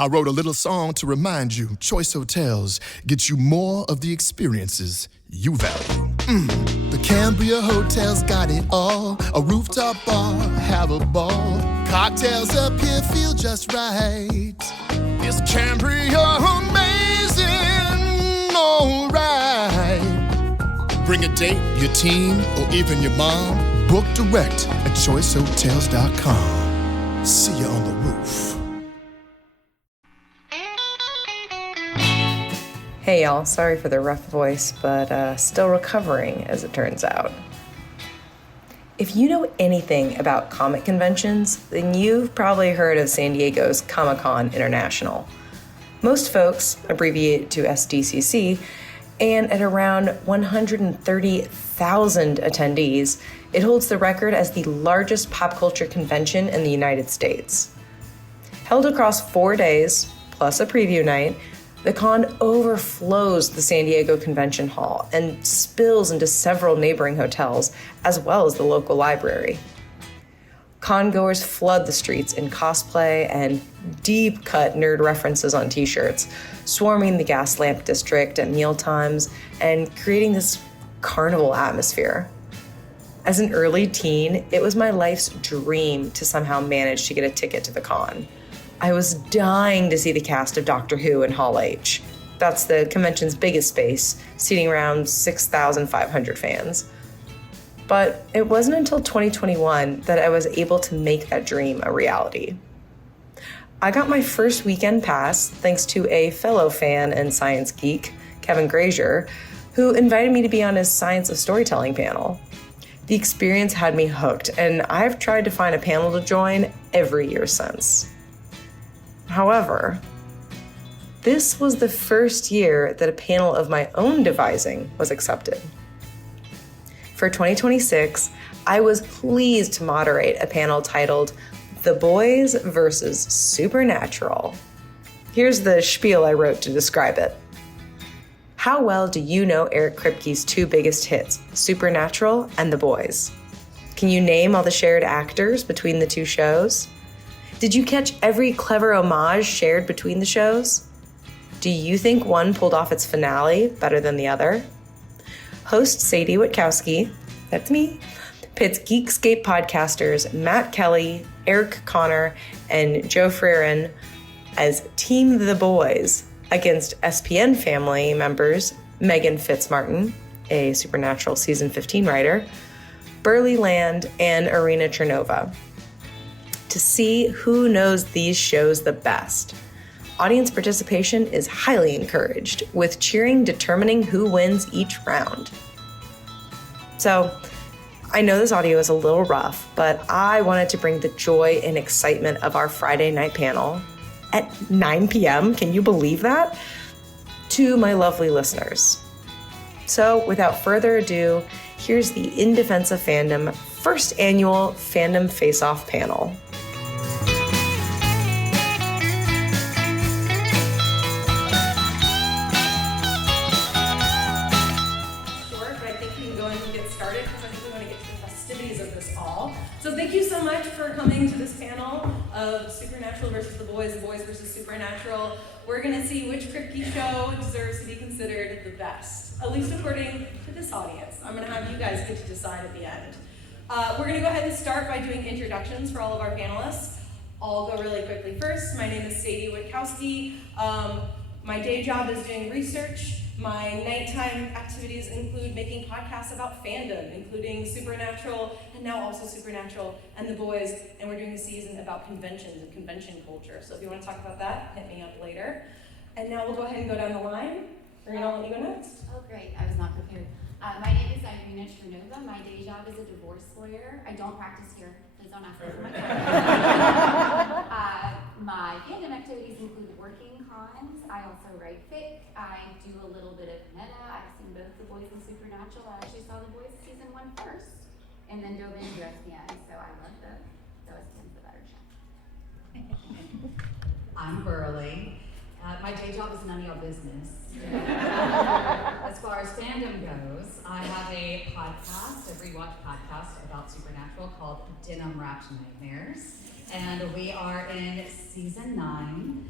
I wrote a little song to remind you, Choice Hotels get you more of the experiences you value. The Cambria Hotel's got it all. A rooftop bar, have a ball. Cocktails up here feel just right. Is Cambria amazing? Alright. Bring a date, your team, or even your mom. Book direct at choicehotels.com. See you on the roof. Hey y'all, sorry for the rough voice, but still recovering as it turns out. If you know anything about comic conventions, then you've probably heard of San Diego's Comic-Con International. Most folks abbreviate it to SDCC, and at around 130,000 attendees, it holds the record as the largest pop culture convention in the United States. Held across 4 days, plus a preview night, the con overflows the San Diego Convention Hall and spills into several neighboring hotels, as well as the local library. Con-goers flood the streets in cosplay and deep-cut nerd references on t-shirts, swarming the gas lamp district at mealtimes and creating this carnival atmosphere. As an early teen, it was my life's dream to somehow manage to get a ticket to the con. I was dying to see the cast of Doctor Who in Hall H. That's the convention's biggest space, seating around 6,500 fans. But it wasn't until 2021 that I was able to make that dream a reality. I got my first weekend pass thanks to a fellow fan and science geek, Kevin Grazier, who invited me to be on his Science of Storytelling panel. The experience had me hooked, and I've tried to find a panel to join every year since. However, this was the first year that a panel of my own devising was accepted. For 2026, I was pleased to moderate a panel titled The Boys vs. Supernatural. Here's the spiel I wrote to describe it. How well do you know Eric Kripke's two biggest hits, Supernatural and The Boys? Can you name all the shared actors between the two shows? Did you catch every clever homage shared between the shows? Do you think one pulled off its finale better than the other? Host Sadie Witkowski, that's me, pits Geekscape podcasters Matt Kelly, Eric Connor, and Joe Fejeran as Team The Boys against SPN Family members Meghan Fitzmartin, a Supernatural Season 15 writer, Berly Land, and Irena Chernova, to see who knows these shows the best. Audience participation is highly encouraged, with cheering determining who wins each round. So, I know this audio is a little rough, but I wanted to bring the joy and excitement of our Friday night panel at 9 p.m., can you believe that? To my lovely listeners. So, without further ado, here's the In Defense of Fandom first annual Fandom Face-Off panel. So thank you so much for coming to this panel of Supernatural versus The Boys versus Supernatural. We're going to see which Kripke show deserves to be considered the best, at least according to this audience. I'm going to have you guys get to decide at the end. We're going to go ahead and start by doing introductions for all of our panelists. I'll go really quickly first. My name is Sadie Witkowski. My day job is doing research. My nighttime activities include making podcasts about fandom, including Supernatural, and now also Supernatural and The Boys, and we're doing a season about conventions and convention culture. So if you want to talk about that, hit me up later. And now we'll go ahead and go down the line. Irena, I'll let you go next. Oh, great. I was not prepared. My name is Irena Chernova. My day job is a divorce lawyer. I don't practice here. Please don't ask me for my My fandom activities include working cons. I also write fic. I do a little bit of meta. I've seen both The Boys and Supernatural. I actually saw The Boys season 1 first, and then dove into SPN. So I love those. So SPN's the better show. I'm Berly. My day job is none of your business. As far as fandom goes, I have a podcast, a rewatch podcast about Supernatural called Denim-Wrapped Nightmares. And we are in season 9.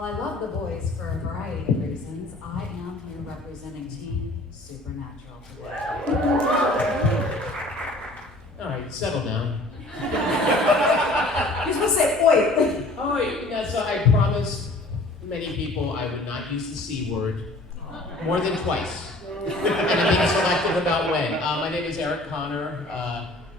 while I love the boys for a variety of reasons, I am here representing Team Supernatural today. All right, settle down. You're supposed to say, oi! Oh, so I promised many people I would not use the C word more than twice. And I'm being selective about when. My name is Eric Connor.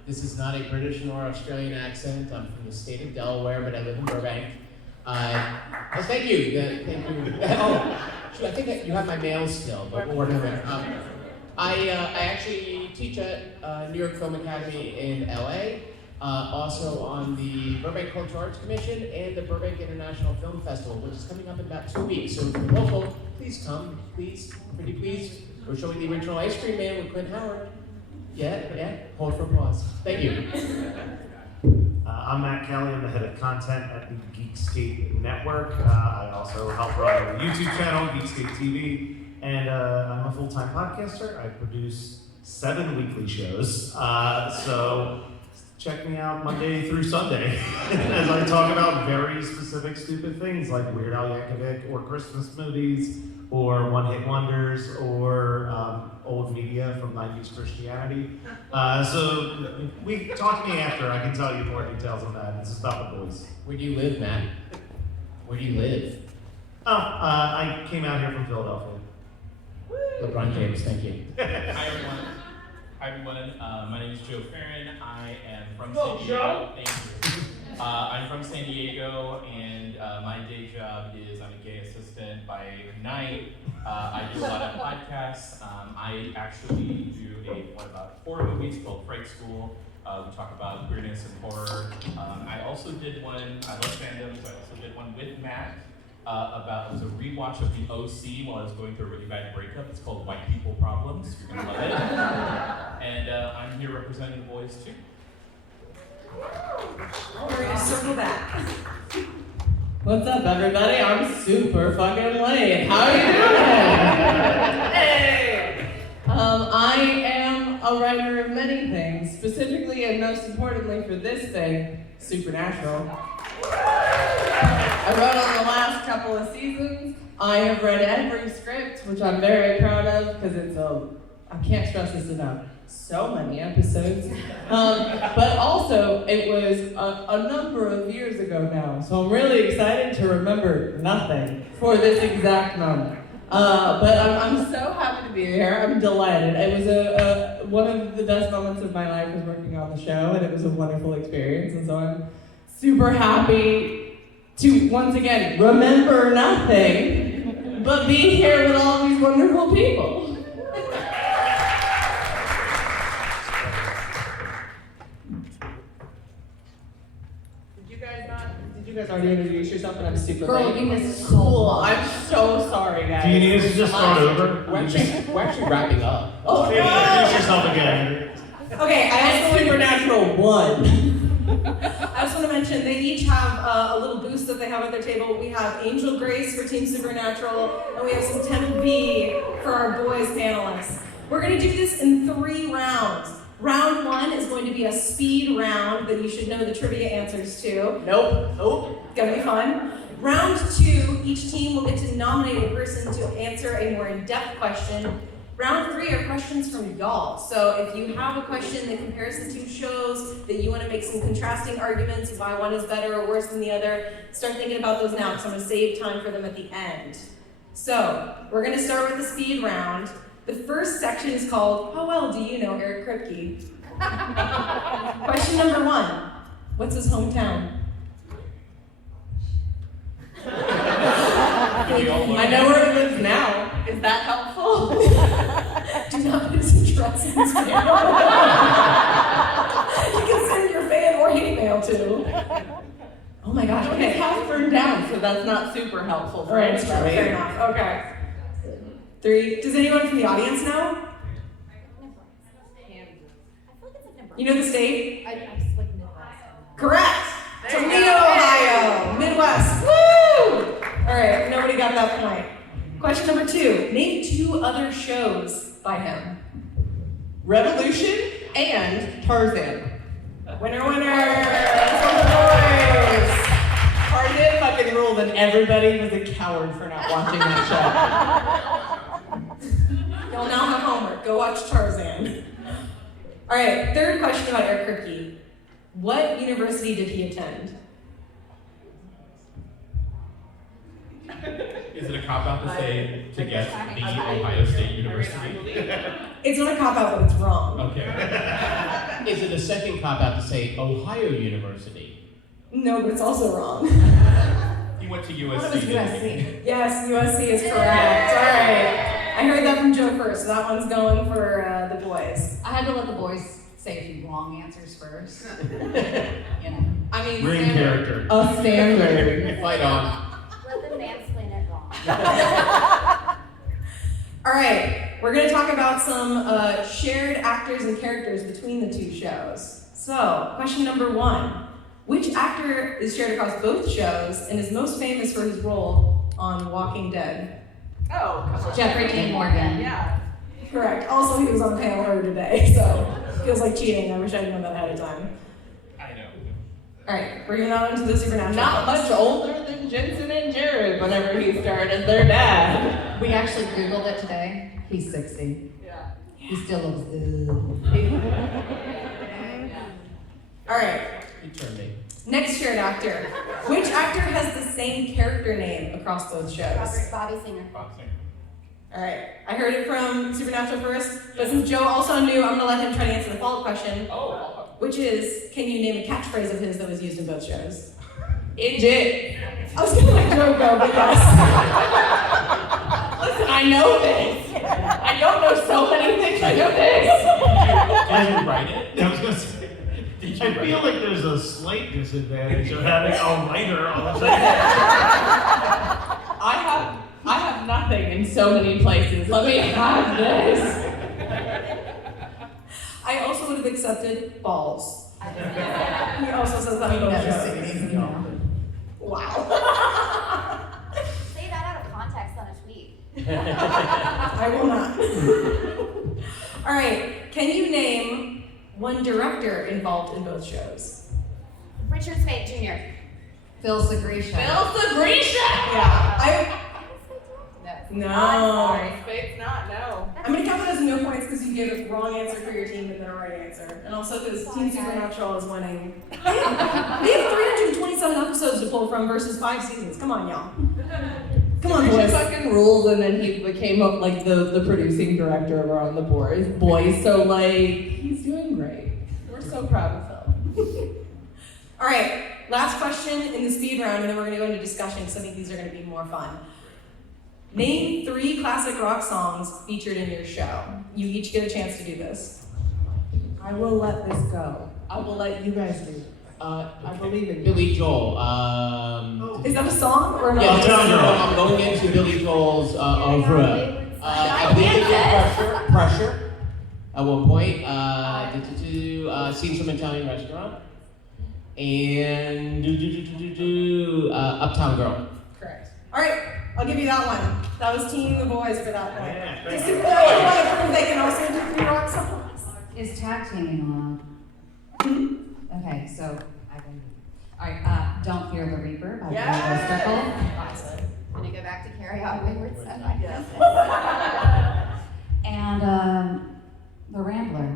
This is not a British nor Australian accent. I'm from the state of Delaware, but I live in Burbank. Thank you. Thank you. Oh, shoot, I think that you have my mail still, but we'll work on that. I actually teach at New York Film Academy in LA, also on the Burbank Cultural Arts Commission and the Burbank International Film Festival, which is coming up in about 2 weeks. So if you're local, please come, please, pretty please. We're showing the original Ice Cream Man with Clint Howard. Yeah, hold for applause. Thank you. I'm Matt Kelly. I'm the head of content at the Geekscape network. I also help run the YouTube channel, Geekscape TV, and I'm a full-time podcaster. I produce 7 weekly shows, so check me out Monday through Sunday as I talk about very specific stupid things like Weird Al Yankovic or Christmas movies or one-hit wonders or old media from 90s Christianity. So we talk to me after. I can tell you more details on that. It's about the boys. Where do you live, Matt? Where do you live? I came out here from Philadelphia. LeBron James, thank you. Hi everyone. My name is Joe Fejeran. I am from San Diego. Thank you. I'm from San Diego, and my day job is I'm a gay assistant by night. I do a lot of podcasts. I actually do about 4 movies called Fright School. We talk about queerness and horror. I also did one. I love fandoms. I also did one with Matt. It was a rewatch of The OC while I was going through a really bad breakup. It's called White People Problems. You're gonna love it. And I'm here representing the boys too. We're gonna circle back. What's up, everybody? I'm super fucking late. How are you doing? Hey! I am a writer of many things, specifically and most importantly for this thing, Supernatural. I wrote on the last couple of seasons. I have read every script, which I'm very proud of because I can't stress this enough, so many episodes. But also, it was a number of years ago now, so I'm really excited to remember nothing for this exact moment. But I'm so happy to be here. I'm delighted. It was one of the best moments of my life was working on the show, and it was a wonderful experience, and so I'm super happy to, once again, remember nothing, but be here with all these wonderful people. Did you guys already introduce yourself and I'm super Girl, late? you missed so Cool, much. I'm so sorry, guys. Do you need us to just start over? We're actually wrapping up. Oh Maybe no! introduce yourself again. Okay, And Supernatural 1. I just want to mention they each have a little boost that they have at their table. We have Angel Grace for Team Supernatural, and we have some Temp B for our boys panelists. We're going to do this in 3 rounds. Round 1 is going to be a speed round that you should know the trivia answers to. Nope. Gonna be fun. Round 2, each team will get to nominate a person to answer a more in-depth question. Round 3 are questions from y'all. So if you have a question that compares the 2 shows, that you want to make some contrasting arguments why one is better or worse than the other, start thinking about those now because I'm going to save time for them at the end. So we're going to start with the speed round. The first section is called, How well do you know Eric Kripke? Question number 1, what's his hometown? I know where he lives now. Is that helpful? Do not put his address in this mail. You can send your fan or hate mail to. Oh my gosh, Okay, okay. house burned down, so that's not super helpful for Right, anybody. fair enough, okay. 3, does anyone from the audience know? You know the state? I just like Midwest. Correct! There you Toledo, go. Ohio, Midwest, woo! All right, nobody got that point. Question number 2, name 2 other shows by him. Revolution and Tarzan. Winner, winner! That's for the boys! Tarzan starting the rule that everybody was a coward for not watching that show. You'll now have homework. Go watch Tarzan. All right, third question about Eric Kripke. What university did he attend? Is it a cop-out to say, to guess the Ohio State University? It's not a cop-out, but it's wrong. Okay. Is it a second cop-out to say Ohio University? No, but it's also wrong. He went to USC. What was USC? Yes, USC is correct. All right. I heard that from Joe first, so that one's going for the boys. I had to let the boys say a few wrong answers first. You know. I mean, Main standard. character. A standard. Fight on. Let them mansplain it wrong. All right, we're going to talk about some shared actors and characters between the two shows. So, question number 1. Which actor is shared across both shows and is most famous for his role on Walking Dead? Oh, come on. Jeffrey Dean Morgan. Yeah. Correct. Also, he was on the panel earlier today, so feels like cheating. I wish I'd known that ahead of time. I know. All right, we're moving on into the Supernatural. Not much older than Jensen and Jared whenever he started as their dad. We actually Googled it today. He's 60. Yeah. He still looks good. All right, You turn me. next shared actor. Which actor has the same character name across both shows? Bobby Singer. Boxing. All right, I heard it from Supernatural first, but since Joe also knew, I'm gonna let him try to answer the follow-up question, Oh, which is, can you name a catchphrase of his that was used in both shows? Legit. I was gonna let Joe go, but yes. Listen, I know this. I don't know so many things. I know this. did you write it? I was gonna say, Did you I write feel it? like there's a slight disadvantage of having a writer on the show. I have nothing in so many places. Let me have this. I also would have accepted balls. He also says that in both shows. Wow. Say that out of context on a tweet. I will not. All right, can you name one director involved in both shows? Richard Spade Jr. Phil Segrisha. Yeah, No. Sorry, Spade's not, no. I'm gonna count it as no points because you gave a wrong answer for your team and then a right answer. And also because Team Supernatural is winning. We have 327 episodes to pull from versus 5 seasons. Come on, y'all. Come on, He boys. fucking ruled, and then he became like the producing director over on the boys. So like, he's doing great. We're so proud of Phil. All right, last question in the speed round, and then we're gonna go into discussion because I think these are gonna be more fun. Name 3 classic rock songs featured in your show. You each get a chance to do this. I will let this go. I will let you guys do it. I believe in you. Billy Joel. Is that a song or not? Yeah, Uptown Girl. I'm going into Billy Joel's oeuvre. I think it's Pressure at one point. Scenes from an Italian Restaurant. And Uptown Girl. Correct. All right, I'll give you that one. That was Team the Boys for that point. Yeah, Just thank to you. want to prove they can also do 3 rock songs. Is tag teaming allowed? Okay, so I can. Alright, Don't Fear the Reaper by Yes. Strickle. I'm gonna go back to Carry On Wayward Son by Yes. And The Rambler.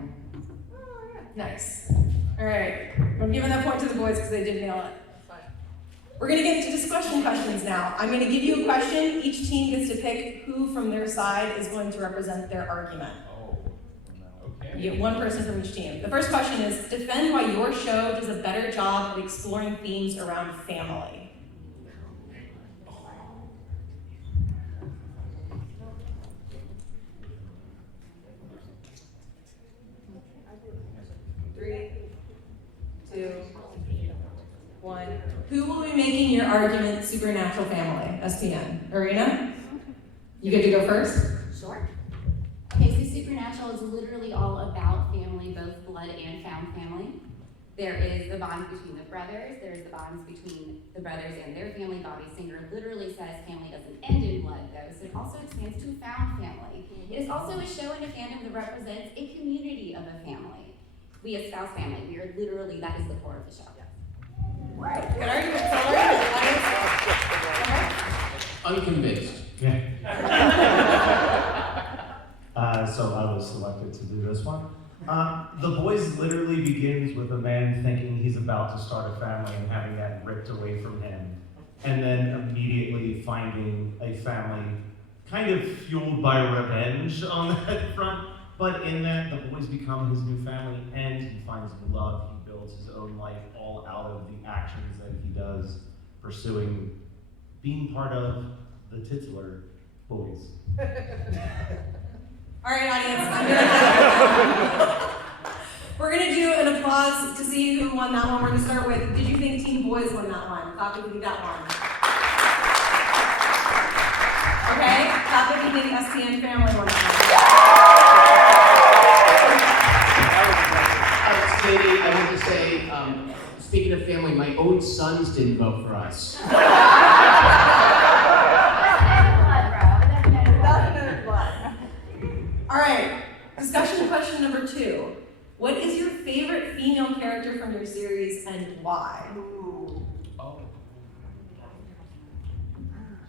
Nice. All right, I'm giving that point to the boys because they did nail it. We're gonna get into discussion questions now. I'm gonna give you a question. Each team gets to pick who from their side is going to represent their argument. Oh, okay. You get one person from each team. The first question is, defend why your show does a better job of exploring themes around family. Three, 2, 1. Who will be making your argument Supernatural Family? SPN. Irena? You get to go first? Sure. Okay, so Supernatural is literally all about family, both blood and found family. There is the bonds between the brothers. There's the bonds between the brothers and their family. Bobby Singer literally says family doesn't end in blood, though, so it also expands to found family. It is also a show in a fandom that represents a community of a family. We espouse family. We are literally, that is the core of the show. Good argument. Solid argument. Unconvinced. Yeah. So I was selected to do this one. The Boys literally begins with a man thinking he's about to start a family and having that ripped away from him, and then immediately finding a family kind of fueled by revenge on that front. But in that, the boys become his new family, and he finds love. He builds his own life all out of the actions that he does, pursuing being part of the titular boys. All right, audience, we're gonna do an applause to see who won that one. We're gonna start with, did you think Teen Boys won that one? Clap if you think that one. Okay, clap if you think SPN Family won that one. Sadie, I want to say, speaking of family, my own sons didn't vote for us. All right, discussion question number 2. What is your favorite female character from your series and why? Oh.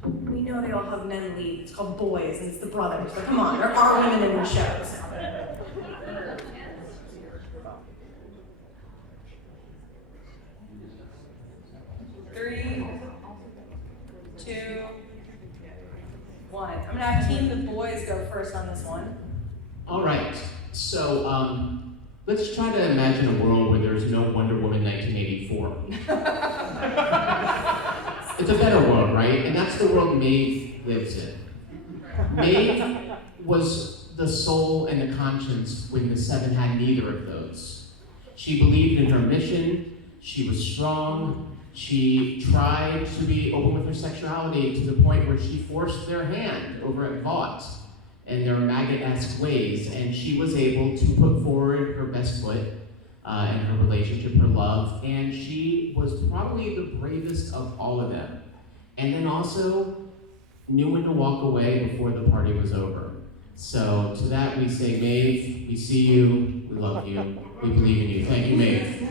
We know they all have men lead. It's called Boys, and it's the brothers. So come on, there are women in the shows. Three, 2, 1. I'm gonna have Team the Boys go first on this one. All right, so let's try to imagine a world where there's no Wonder Woman 1984. It's a better world, right? And that's the world Maeve lives in. Maeve was the soul and the conscience when the Seven had neither of those. She believed in her mission, she was strong, she tried to be open with her sexuality to the point where she forced their hand over at Vought in their maggot-esque ways, and she was able to put forward her best foot in her relationship, her love, and she was probably the bravest of all of them. And then also knew when to walk away before the party was over. So to that we say, Maeve, we see you, we love you, we believe in you. Thank you, Maeve.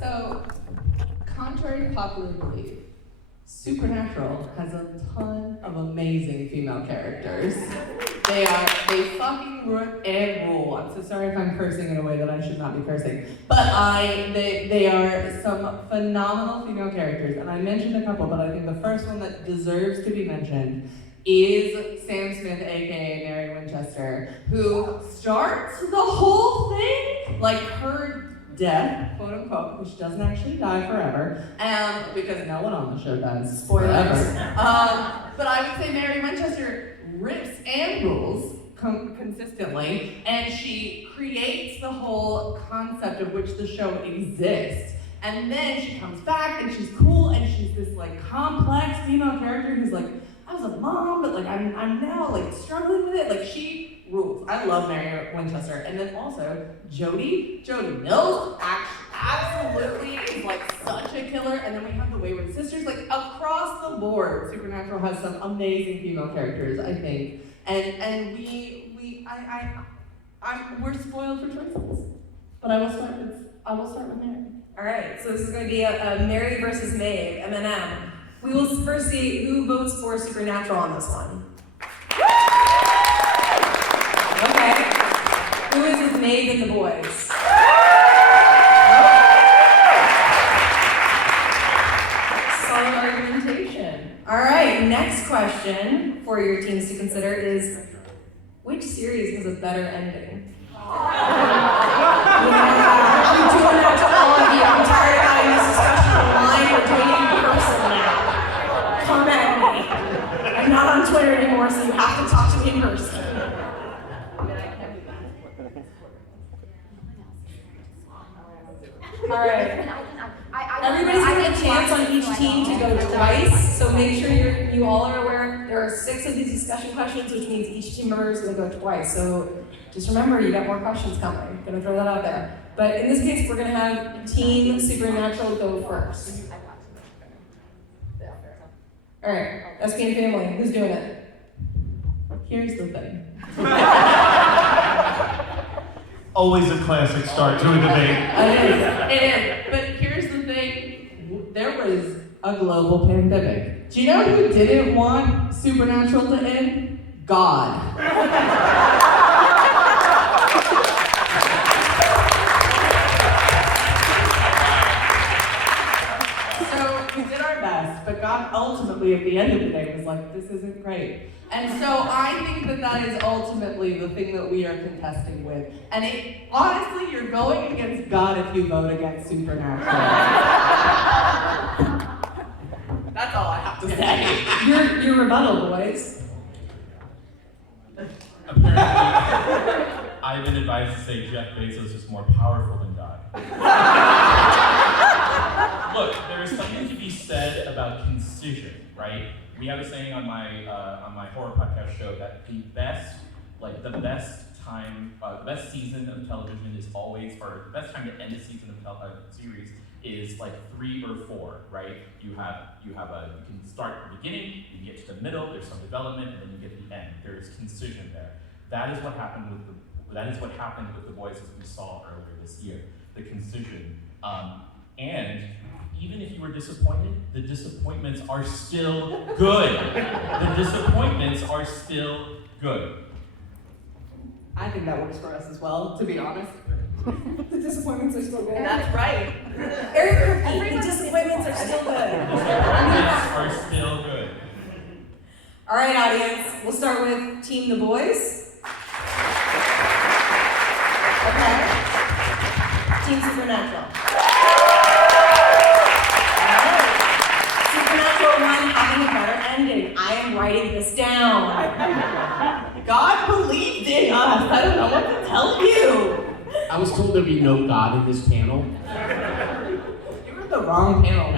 So, contrary to popular belief, Supernatural has a ton of amazing female characters. They fucking rip and rule. I'm so sorry if I'm cursing in a way that I should not be cursing. But they are some phenomenal female characters. And I mentioned a couple, but I think the first one that deserves to be mentioned is Sam Smith, aka Mary Winchester, who starts the whole thing, like her death, quote unquote, which doesn't actually die forever, because no one on the show does. Spoilers. But I would say Mary Winchester rips and rules consistently, and she creates the whole concept of which the show exists. And then she comes back and she's cool, and she's this like complex female character who's like, I was a mom, but like I'm now like struggling with it. Like she rules. I love Mary Winchester. And then also Jody Mills absolutely is like such a killer. And then we have the Wayward Sisters. Like across the board, Supernatural has some amazing female characters, I think. And we're spoiled for choices. But I will start with Mary. All right, so this is going to be a Mary versus Maeve, M&M. We will first see who votes for Supernatural on this one. Okay. Who is with Maeve and the boys? Solid argumentation. All right, next question for your teams to consider is, which series has a better ending? Yeah, I'm doing that to all of you. I'm tired of having this discussion online. We're doing it in person now. Come at me. I'm not on Twitter anymore, so you have to talk to me in person. All right. Everybody's gonna get a chance on each team to go twice, so make sure you all are aware there are 6 of these discussion questions, which means each team member is gonna go twice. So just remember, you got more questions coming. I'm gonna throw that out there. But in this case, we're gonna have Team Supernatural go first. All right, SPN Family, who's doing it? Here's the thing. Always a classic start to a debate. It is. But here's the thing, there was a global pandemic. Do you know who didn't want Supernatural to end? God. So we did our best, but God ultimately at the end of the day was like, this isn't great. And so I think that that is ultimately the thing that we are contesting with. And honestly, you're going against God if you vote against Supernatural. That's all I have to say. Your rebuttal, boys. Apparently, I've been advised to say Jeff Bezos is more powerful than God. Look, there is something to be said about concision, right? We have a saying on my horror podcast show that the best season of television is always, or the best time to end a season of series is like 3 or 4, right? You can start at the beginning, you get to the middle, there's some development, and then you get the end. There's concision there. That is what happened with the boys as we saw earlier this year. The concision, and even if you were disappointed, the disappointments are still good. The disappointments are still good. I think that works for us as well, to be honest. The disappointments are still good. That's right. Eric Kripke, the disappointments are still good. The disappointments are still good. All right, audience, we'll start with Team The Boys. Okay. Team Supernatural. Supernatural 1 having a better ending. I am writing this down. God believed in us. I don't know what to tell you. I was told there'd be no God in this panel. You were the wrong panel.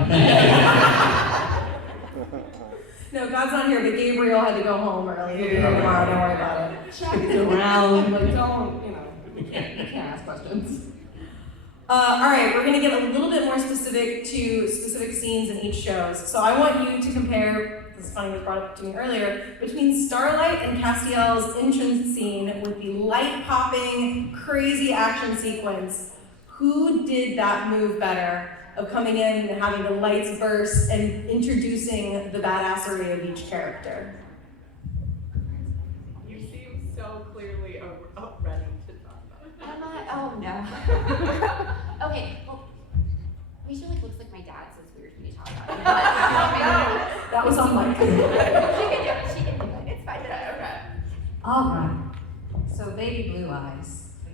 No, God's not here, but Gabriel had to go home early. He'll be here tomorrow, don't worry about it. Check it around. Like, don't, you can't ask questions. All right, we're gonna get a little bit more specific to specific scenes in each show. So I want you to compare, this is funny, was brought up to me earlier, between Starlight and Castiel's entrance scene with the light-popping, crazy action sequence. Who did that move better of coming in and having the lights burst and introducing the badassery of each character? You seem so clearly ready to talk about it. Am I? Oh no. Okay, well, Misha looks like my dad, so it's weird when you talk about it. That was on my She can do it. It's fine. Okay. All right. So Baby Blue Eyes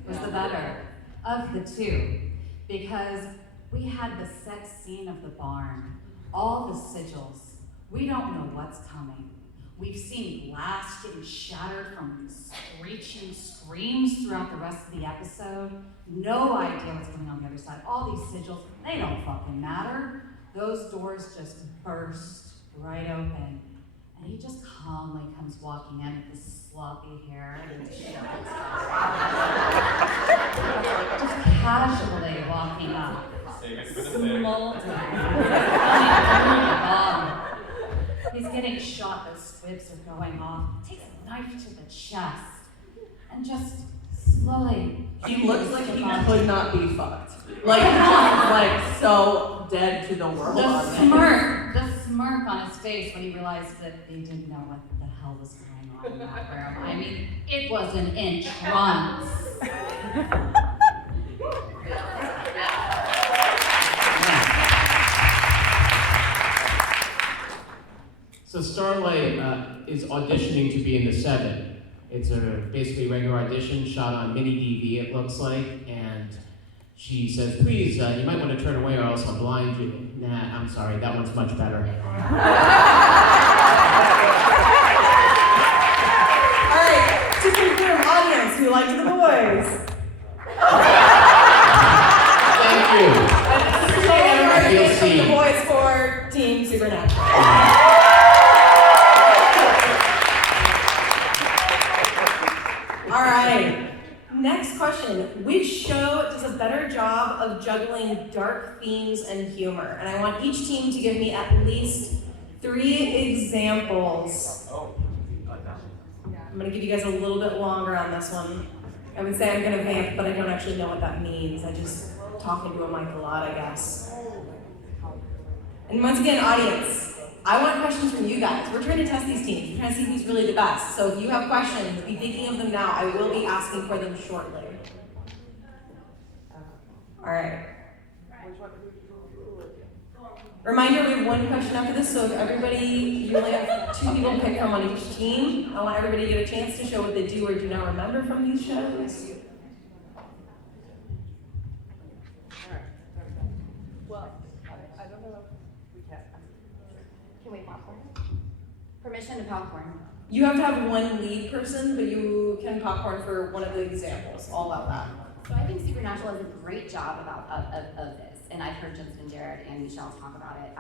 was the better of the two because we had the set scene of the barn, all the sigils. We don't know what's coming. We've seen glass getting shattered from screeching screams throughout the rest of the episode. No idea what's going on the other side. All these sigils, they don't fucking matter. Those doors just burst right open. And he just calmly comes walking in with his sloppy hair and his shirts. Just casually walking up. He's getting shot, those squibs are going off. Takes a knife to the chest and just slowly. He looks like he could not be fucked. Like, he's like so dead to the world. The smirk on his face when he realized that they didn't know what the hell was going on in that room. I mean, it was an entrance. So Starlight is auditioning to be in the 7. It's a basically regular audition shot on mini DV, it looks like, and she says, please, you might want to turn away or else I'll blind you. Nah, I'm sorry, that one's much better. All right, to confirm, audience, who liked The Boys? Thank you. Everybody from The Boys for Team Supernatural. All right, next question. Which show does a better job of juggling dark themes and humor? And I want each team to give me at least 3 examples. I'm gonna give you guys a little bit longer on this one. I would say I'm gonna vamp, but I don't actually know what that means. I just talk into a mic a lot, I guess. And once again, audience, I want questions from you guys. We're trying to test these teams. We're trying to see who's really the best. So if you have questions, be thinking of them now. I will be asking for them shortly. All right. Reminder, we have one question after this, so if everybody, you only have 2 people to pick from on each team. I want everybody to get a chance to show what they do or do not remember from these shows. Can we popcorn? Permission to popcorn. You have to have one lead person, but you can popcorn for one of the examples. All about that. So I think Supernatural does a great job of this, and I've heard Jensen and Jared and Michelle talk about it,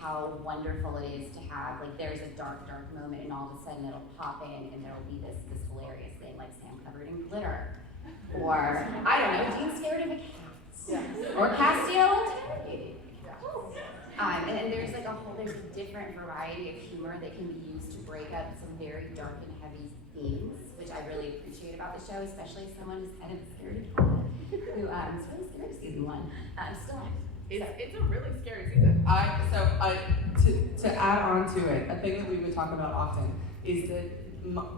how wonderful it is to have, like, there's a dark moment, and all of a sudden it'll pop in, and there'll be this hilarious thing, like Sam covered in glitter, or, I don't know, Dean scared of a cat, or Castiel interrogated. And there's like there's a different variety of humor that can be used to break up some very dark and heavy themes, which I really appreciate about the show, especially someone who's kind of scared of cat, who is really scared of season 1. It's a really scary season. To add on to it, a thing that we would talk about often is that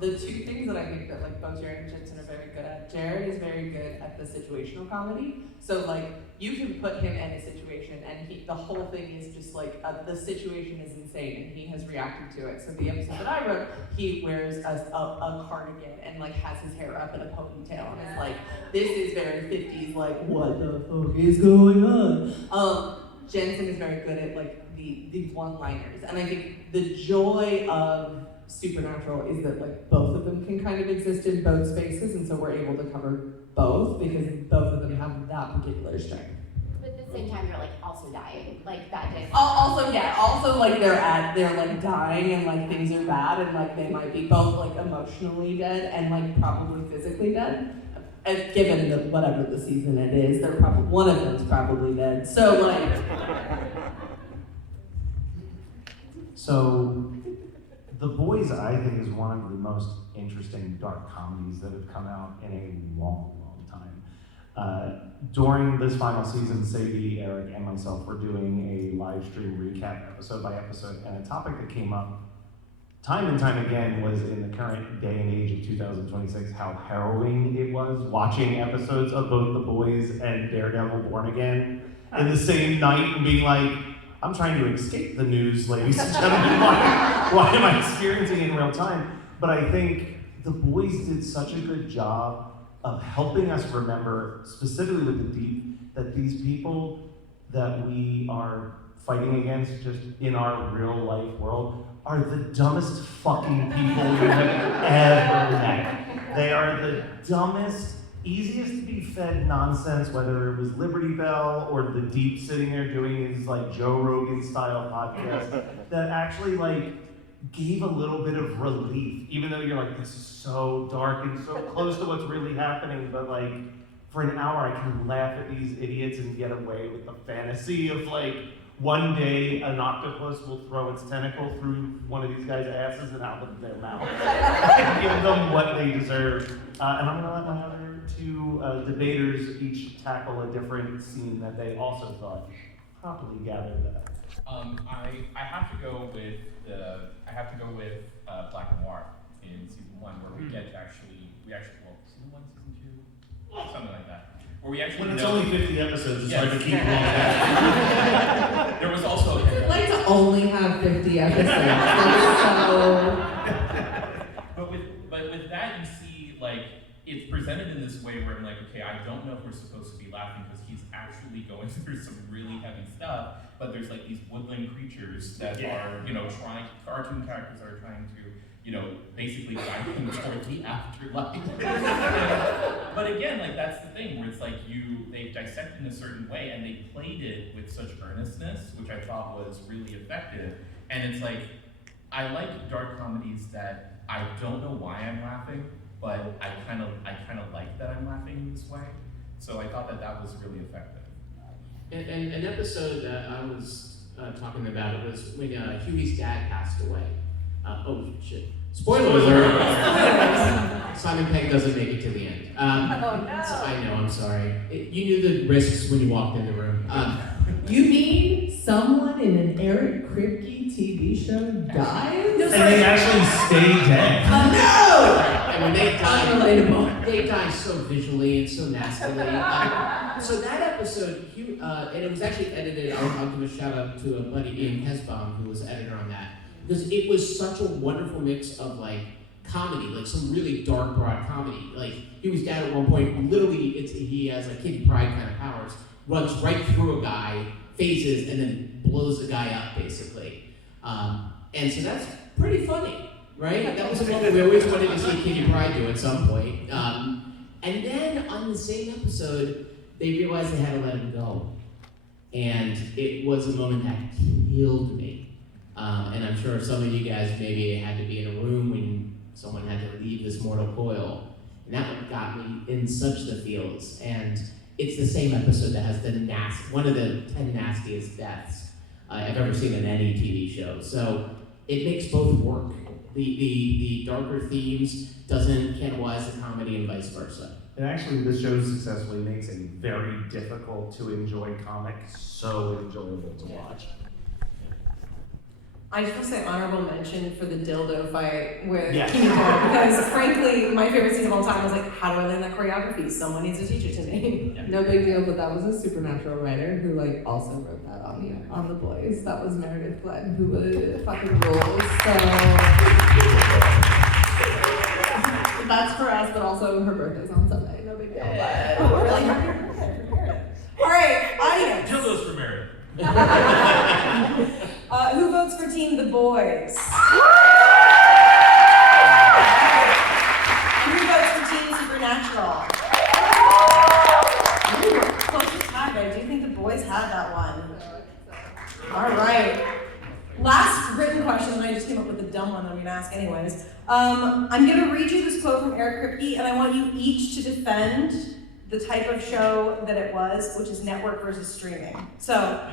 the 2 things that I think that like both Jared and Jensen are very good at. Jared is very good at the situational comedy. So like you can put him in a situation and the whole thing is just like the situation is insane and he has reacted to it. So the episode that I wrote, he wears a cardigan and like has his hair up in a ponytail and it's like, this is very 50s, like what the fuck is going on? Jensen is very good at like the one-liners, and I think the joy of Supernatural is that like both of them can kind of exist in both spaces, and so we're able to cover both because both of them have that particular strength. But at the same time, you're like also dying, like that day. Also like they're like dying and like things are bad and like they might be both like emotionally dead and like probably physically dead. And given that whatever the season it is, they're probably one of them's probably dead. So like. So, The Boys, I think, is one of the most interesting dark comedies that have come out in a long, long time. During this final season, Sadie, Eric, and myself were doing a live stream recap episode by episode, and a topic that came up time and time again was in the current day and age of 2026, how harrowing it was watching episodes of both The Boys and Daredevil Born Again in the same night and being like, I'm trying to escape the news, ladies and gentlemen. Why am I experiencing it in real time? But I think The Boys did such a good job of helping us remember, specifically with the Deep, that these people that we are fighting against just in our real life world are the dumbest fucking people you have ever met. They are the dumbest, easiest to be fed nonsense, whether it was Liberty Bell or the Deep sitting there doing his like Joe Rogan style podcast that actually like gave a little bit of relief, even though you're like, this is so dark and so close to what's really happening, but like for an hour I can laugh at these idiots and get away with the fantasy of like, one day an octopus will throw its tentacle through one of these guys' asses and out of their mouth and give them what they deserve. And I'm gonna let my other 2 debaters each tackle a different scene that they also thought properly gathered that. I have to go with Black and Noir in season 1, where we get season 1, season 2, something like that. Where we actually when it's only 50 episodes, it's hard to keep long. There was also I'd like to only have 50 episodes. But with that, you see like it's presented in this way where I'm like, okay, I don't know if we're supposed to be laughing because he's actually going through some really heavy stuff. But there's like these woodland creatures that are, trying, cartoon characters are trying to, basically guide him toward the afterlife. But again, like that's the thing where it's like they dissect in a certain way and they played it with such earnestness, which I thought was really effective. And it's like, I like dark comedies that I don't know why I'm laughing, but I kind of like that I'm laughing in this way. So I thought that was really effective. And an episode that I was talking about, it was when Huey's dad passed away. Spoiler alert! Simon Pegg doesn't make it to the end. Oh, no. So I know, I'm sorry. You knew the risks when you walked in the room. You mean someone in an Eric Kripke TV show dies? No, And sorry. they actually stay dead. No! And when they die, Unrelatable. they die so visually and so nastily. So that episode, and it was actually edited, I'll give a shout out to a buddy, Ian Hesbaum, who was editor on that. Because it was such a wonderful mix of like comedy, like some really dark, broad comedy. Like he was down at one point, literally, he has like Kitty Pryde kind of powers, runs right through a guy, phases, and then blows the guy up, basically. And so that's pretty funny, right? That was a moment we always wanted to see Kitty Pryde do at some point. And then on the same episode, they realized they had to let him go. And it was a moment that killed me. And I'm sure some of you guys maybe had to be in a room when someone had to leave this mortal coil. And that one got me in such the feels. And it's the same episode that has one of the 10 nastiest deaths I've ever seen in any TV show. So it makes both work. The darker themes doesn't cannibalize the comedy and vice versa. And actually, this show successfully makes a very difficult to enjoy comic so enjoyable to watch. I just want to say honorable mention for the dildo fight with Yes. King Kong, because frankly, my favorite scene of all time was like, how do I learn that choreography? Someone needs to teach it to me. No big deal, but that was a Supernatural writer who like also wrote that on the boys. That was Meredith Glenn, who would fucking rules. So that's for us, but also her birthday's on Sunday. No big deal. But We're really happy for her. All right, audience. Dildos for Meredith. Who votes for Team The Boys? And who votes for Team Supernatural? Ooh, close to tie, but I do think The Boys had that one. All right. Last written question, and I just came up with a dumb one that I'm going to ask anyways. I'm going to read you this quote from Eric Kripke, and I want you each to defend the type of show that it was, which is network versus streaming. So,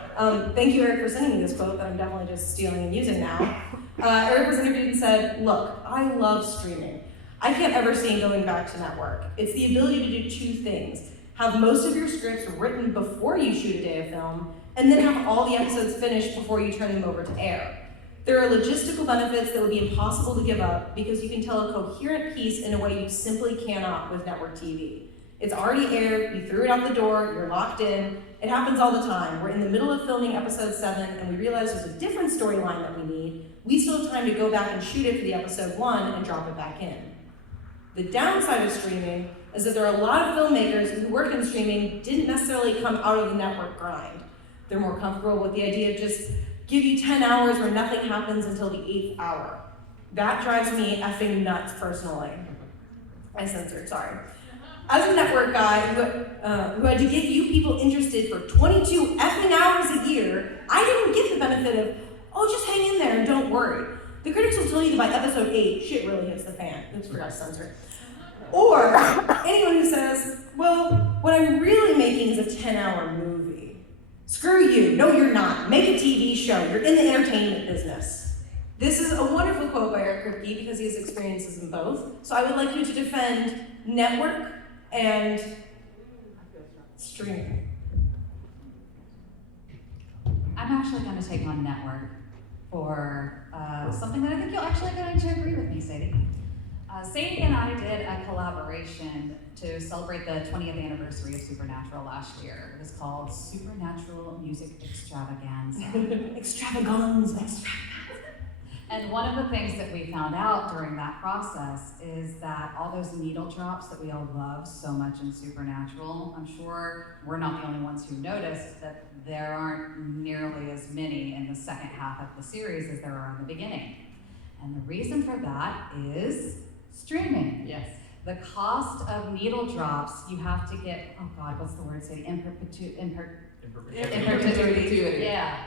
thank you, Eric, for sending me this quote that I'm definitely just stealing and using now. Eric was interviewed and said, look, I love streaming. I can't ever see going back to network. It's the ability to do two things. Have most of your scripts written before you shoot a day of film, and then have all the episodes finished before you turn them over to air. There are logistical benefits that would be impossible to give up because you can tell a coherent piece in a way you simply cannot with network TV. It's already aired, you threw it out the door, you're locked in. It happens all the time. We're in the middle of filming episode 7 and we realize there's a different storyline that we need. We still have time to go back and shoot it for the episode 1 and drop it back in. The downside of streaming is that there are a lot of filmmakers who work in streaming didn't necessarily come out of the network grind. They're more comfortable with the idea of just give you 10 hours where nothing happens until the 8th hour. That drives me effing nuts personally. I censored, sorry. As a network guy who had to get you people interested for 22 effing hours a year, I didn't get the benefit of, oh, just hang in there and don't worry. The critics will tell you that by episode 8, shit really hits the fan. Oops, forgot to censor. Or anyone who says, well, what I'm really making is a 10-hour movie. Screw you, no you're not. Make a TV show, you're in the entertainment business. This is a wonderful quote by Eric Kripke because he has experiences in both. So I would like you to defend network and streaming. I'm actually going to take on network for something that I think you'll actually going to agree with me, Sadie. Sadie and I did a collaboration to celebrate the 20th anniversary of Supernatural last year. It was called Supernatural Music Extravaganza. Extravaganza. And one of the things that we found out during that process is that all those needle drops that we all love so much in Supernatural, I'm sure we're not the only ones who noticed that there aren't nearly as many in the second half of the series as there are in the beginning. And the reason for that is streaming. yes. The cost of needle drops, you have to get, oh God, what's the word, Sadie? In perpetuity. Yeah.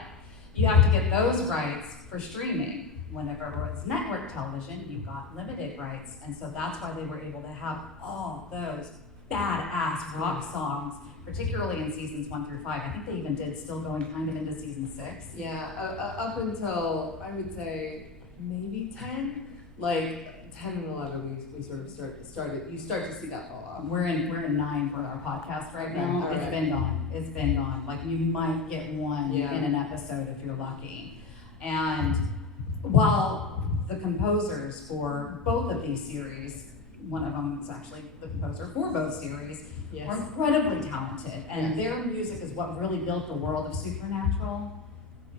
You have to get those rights for streaming. Whenever it was network television, you got limited rights. And so that's why they were able to have all those badass rock songs, particularly in seasons 1 through 5. I think they even did still going kind of into season 6. Yeah, up until, I would say, maybe 10. Like 10 and 11, we sort of started. You start to see that fall off. We're in 9 for our podcast right now. Okay. It's been gone. Like you might get one in an episode if you're lucky. And while the composers for both of these series, one of them is actually the composer for both series, are incredibly talented, and their music is what really built the world of Supernatural.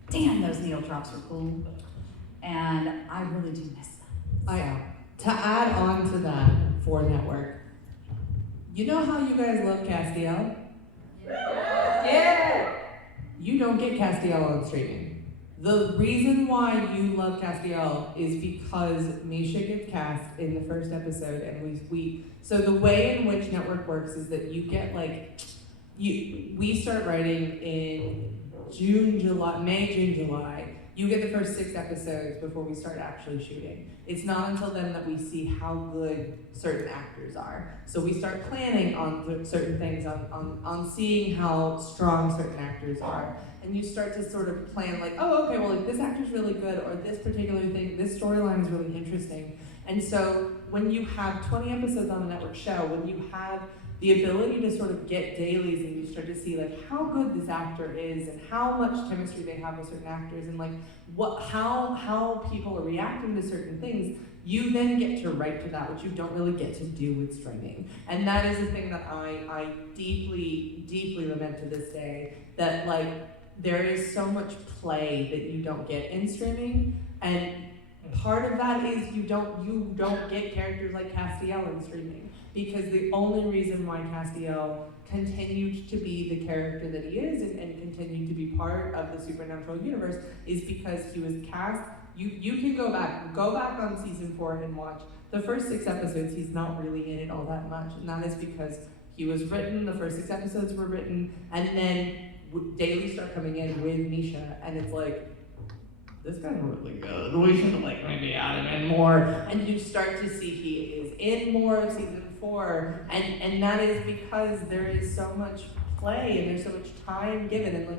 Damn, those needle drops are cool, and I really do miss them. To add on to that for network, you know how you guys love Castiel? Yeah! You don't get Castiel on streaming. The reason why you love Castiel is because Misha gets cast in the first episode, and so the way in which network works is that you get we start writing in May, June, July. You get the first 6 episodes before we start actually shooting. It's not until then that we see how good certain actors are. So we start planning on certain things, on seeing how strong certain actors are. And you start to sort of plan like, oh, okay, well, like this actor's really good, or this particular thing, this storyline is really interesting. And so when you have 20 episodes on a network show, when you have the ability to sort of get dailies and you start to see like how good this actor is and how much chemistry they have with certain actors and like how people are reacting to certain things, you then get to write to that, which you don't really get to do with streaming. And that is the thing that I deeply, deeply lament to this day, that like there is so much play that you don't get in streaming, and part of that is you don't get characters like Castiel in streaming, because the only reason why Castiel continued to be the character that he is and continued to be part of the Supernatural universe is because he was cast. You can go back on season 4 and watch the first 6 episodes. He's not really in it all that much, and that is because he was written. The first 6 episodes were written, and then dailies start coming in with Misha, and it's like, this guy's really good. We should like maybe add him in more. And you start to see he is in more of season 4, and that is because there is so much play and there's so much time given. And like,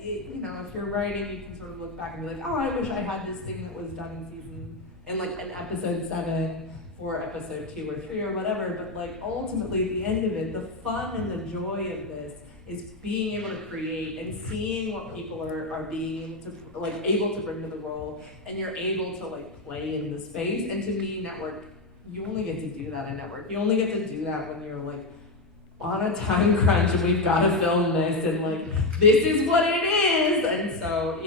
if you're writing, you can sort of look back and be like, oh, I wish I had this thing that was done in episode 7 for episode 2 or 3 or whatever. But like ultimately, at the end of it, the fun and the joy of this is being able to create and seeing what people are being able to bring to the role, and you're able to like play in the space. And to me, network, you only get to do that in network. You only get to do that when you're like on a time crunch and we've got to film this and like this is what it is. And so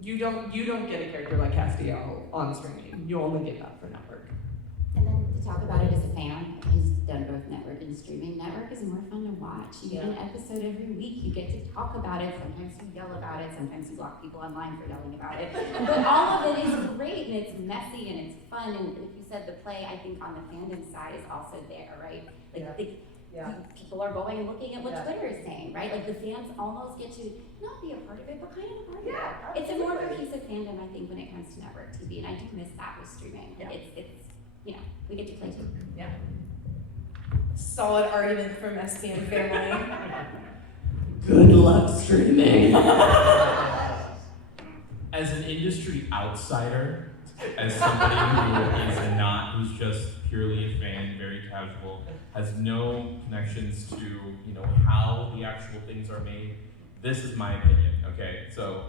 you don't get a character like Castiel on streaming. You only get that for network. And then to talk about it as a fan who's done both network and streaming, network is more fun to watch. You get an episode every week, you get to talk about it, sometimes you yell about it, sometimes you block people online for yelling about it. But all of it is great, and it's messy, and it's fun, and like you said, the play, I think, on the fandom side is also there, right? People are going and looking at what Twitter is saying, right? Like the fans almost get to not be a part of it, but kind of a part of it. It's a more cohesive fandom, I think, when it comes to network TV, and I do miss that with streaming. It's we get to play too. Yeah. Solid argument from SPN Family. Good luck streaming. As an industry outsider, as somebody who's just purely a fan, very casual, has no connections to how the actual things are made, this is my opinion. Okay, so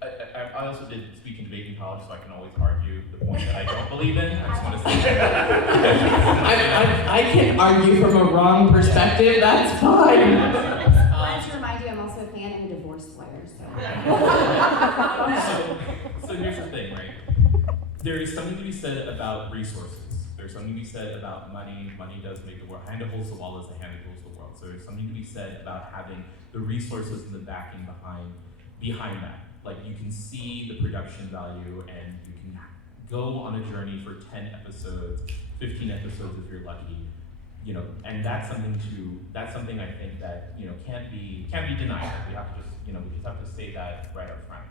I also did speak in debate in college, so I can always argue the point that I don't believe in. I just want to say that. I can argue from a wrong perspective. That's fine. I wanted to remind you, I'm also a fan and a divorce lawyer, So here's the thing, right? There is something to be said about resources. There's something to be said about money. Money does make the world. Hand that holds the wall is the hand that holds the world. So there's something to be said about having the resources and the backing behind that. Like, you can see the production value, and you can go on a journey for 10 episodes, 15 episodes if you're lucky, and that's something I think that can't be denied. We have to just have to say that right up front.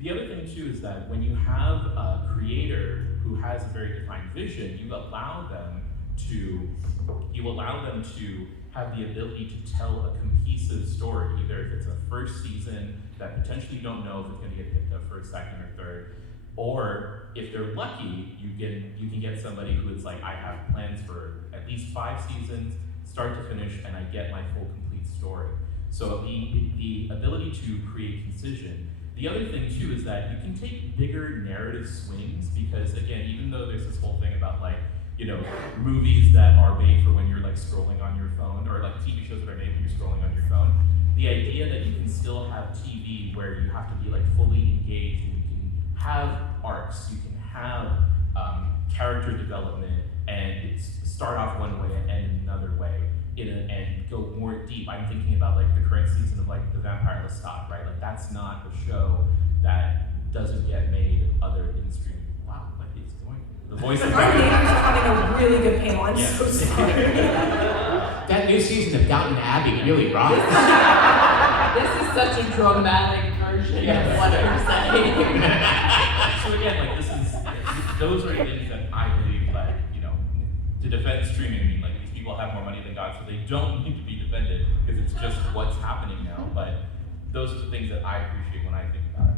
The other thing too is that when you have a creator who has a very defined vision, you allow them to have the ability to tell a cohesive story, either if it's a first season that potentially you don't know if it's going to get picked up for a second or third. Or if they're lucky, you can get somebody who is like, I have plans for at least 5 seasons, start to finish, and I get my full complete story. So the ability to create concision. The other thing too is that you can take bigger narrative swings, because again, even though there's this whole thing about like, you know, movies that are made for when you're like scrolling on your phone, or like TV shows that are made when you're scrolling on your phone, the idea that you can still have TV where you have to be like fully engaged, and you can have arcs, you can have character development, and start off one way and end another way, and go more deep. I'm thinking about like the current season of like The Vampire Lestat, right? Like that's not a show that doesn't get made other than streaming. Wow, my it's going. The voice of Our neighbors are having a really good panel. I'm so sorry. That new season of Downton Abbey really rocks. This is such a dramatic version of what you're saying. So again, like those are things that I believe, like, you know, to defend streaming, I mean, like these people have more money than God, so they don't need to be defended because it's just what's happening now. But those are the things that I appreciate when I think about it.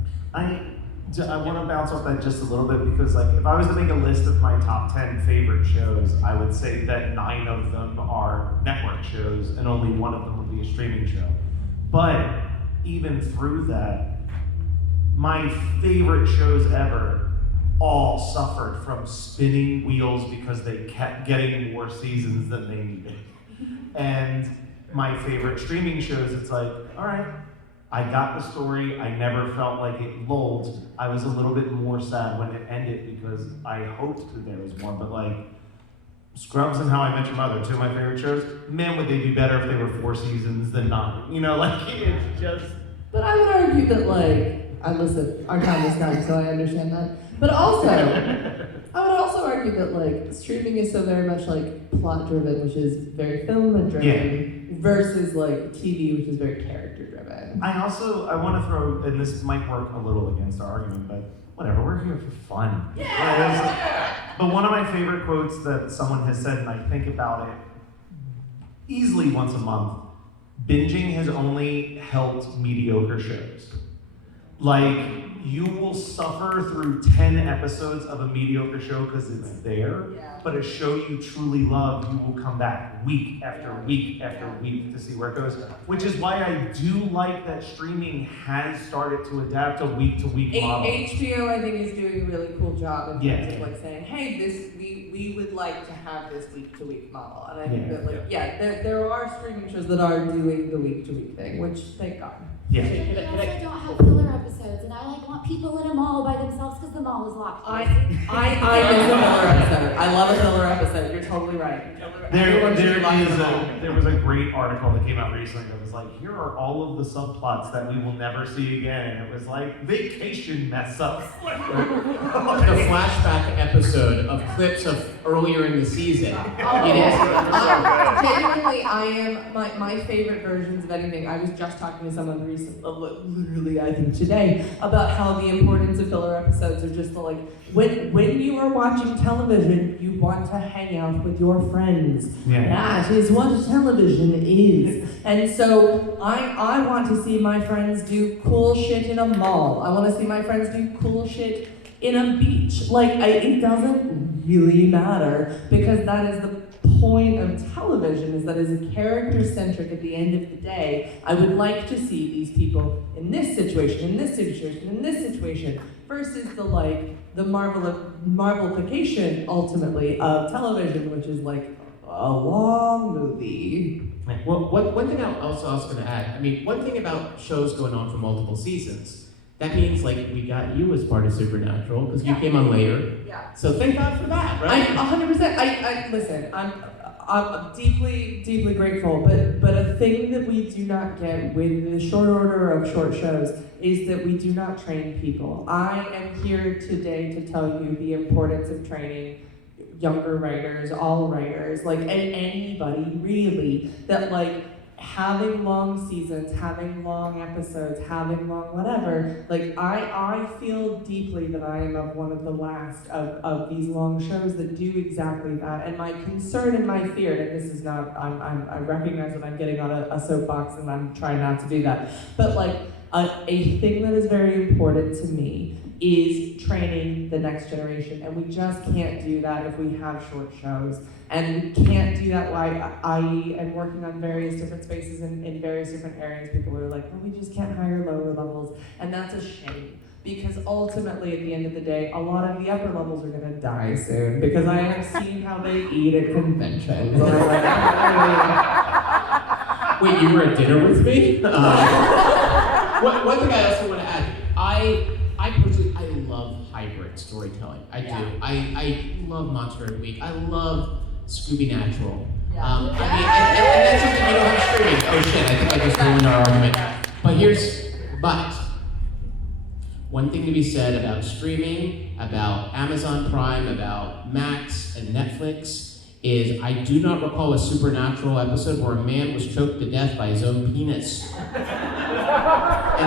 I want to bounce off that just a little bit, because like if I was to make a list of my top 10 favorite shows, I would say that 9 of them are network shows and only 1 of them would be a streaming show. But even through that, my favorite shows ever all suffered from spinning wheels because they kept getting more seasons than they needed. And my favorite streaming shows, it's like, all right, I got the story, I never felt like it lulled. I was a little bit more sad when it ended because I hoped that there was more, but like, Scrubs and How I Met Your Mother, 2 of my favorite shows, man, would they be better if they were 4 seasons than 9? You know, like, it's just... But I would argue that, like, listen, our time is done, so I understand that. But also, I would also argue that, like, streaming is so very much, like, plot-driven, which is very film-driven, versus, like, TV, which is very character-driven. I want to throw, and this might work a little against our argument, but whatever, we're here for fun. Yeah! But one of my favorite quotes that someone has said, and I think about it easily once a month, binging has only helped mediocre shows. Like, you will suffer through 10 episodes of a mediocre show because it's there, but a show you truly love, you will come back week after week after week to see where it goes. Which is why I do like that streaming has started to adapt a week-to-week model. HBO, I think, is doing a really cool job in terms of like saying, hey, we would like to have this week-to-week model. And I think that, like, there are streaming shows that are doing the week-to-week thing, which thank God. Yeah. They also don't have filler episodes, and I like want people in a mall by themselves because the mall is locked. I miss a filler episode. I love a filler episode. You're totally right. There was a great article that came out recently that was like, here are all of the subplots that we will never see again. And it was like, vacation mess up. The flashback episode of clips of earlier in the season. Genuinely, I am my favorite versions of anything. I was just talking to someone recently, literally I think today, about how the importance of filler episodes are just the, like, when you are watching television, you want to hang out with your friends. Yeah. That is what television is. And so I want to see my friends do cool shit in a mall. I want to see my friends do cool shit in a beach. Like, it doesn't really matter, because that is the point of television, is that is character-centric at the end of the day. I would like to see these people in this situation, in this situation, in this situation, versus the Marvelification, ultimately, of television, which is like a long movie. Well, one thing I was going to add, I mean, one thing about shows going on for multiple seasons, that means, like, we got you as part of Supernatural, because you came on later. Yeah. So thank God for that, right? 100%. Listen, I'm deeply, deeply grateful, but a thing that we do not get with the short order of short shows is that we do not train people. I am here today to tell you the importance of training younger writers, all writers, like, and anybody really, that, like, having long seasons, having long episodes, having long whatever, like, I feel deeply that I am of one of the last of these long shows that do exactly that. And my concern and my fear, and this is not, I recognize that I'm getting on a soapbox and I'm trying not to do that, but like, a thing that is very important to me is training the next generation, and we just can't do that if we have short shows. And we can't do that while I am working on various different spaces in various different areas. People are like, well, we just can't hire lower levels, and that's a shame. Because ultimately, at the end of the day, a lot of the upper levels are gonna die soon, because I have seen how they eat at conventions. So I'm like, Wait, you were at dinner with me? One thing I also want to add, I personally, I love hybrid storytelling. I do. I love Monster of the Week. I love Scooby Natural. I mean, and that's something you don't have streaming. Oh shit, I think I just ruined our argument. But one thing to be said about streaming, about Amazon Prime, about Max and Netflix, is I do not recall a Supernatural episode where a man was choked to death by his own penis. And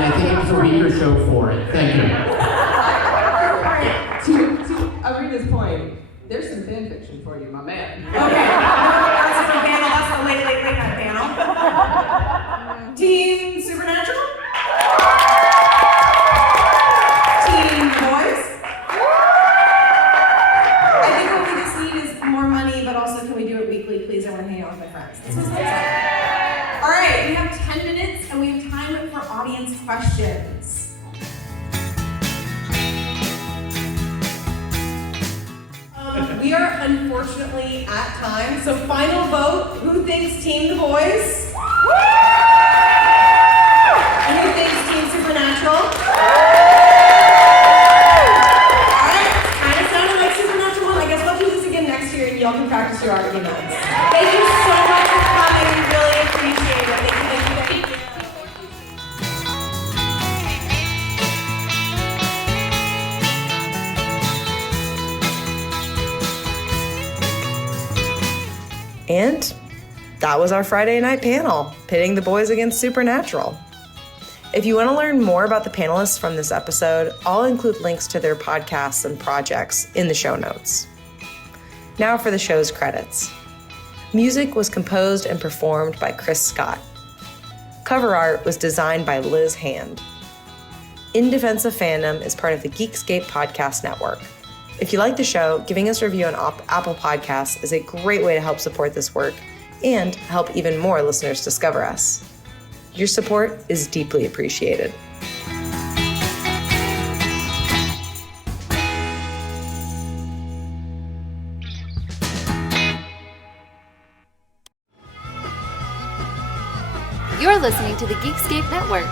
I think it was a weaker show for it. Thank you. to Irena's point, there's some fan fiction for you, my man. Okay, that's a panel. That's the late night panel. Team Supernatural? Team Boys? I think what we just need is more money, but also can we do it weekly, please? I want to hang out with my friends. This was awesome. All right, we have 10 minutes and we have time for audience questions. We are unfortunately at time, so final vote. Who thinks Team The Boys? And who thinks Team Supernatural? Alright, kind of sounded like Supernatural 1. I guess we'll do this again next year and y'all can practice your arguments. Thank you so much for coming. We really appreciate it. Thank you. And that was our Friday night panel, pitting the boys against Supernatural. If you want to learn more about the panelists from this episode, I'll include links to their podcasts and projects in the show notes. Now for the show's credits. Music was composed and performed by Chris Scott. Cover art was designed by Liz Hand. In Defense of Fandom is part of the Geekscape podcast network. If you like the show, giving us a review on Apple Podcasts is a great way to help support this work and help even more listeners discover us. Your support is deeply appreciated. You're listening to the Geekscape Network.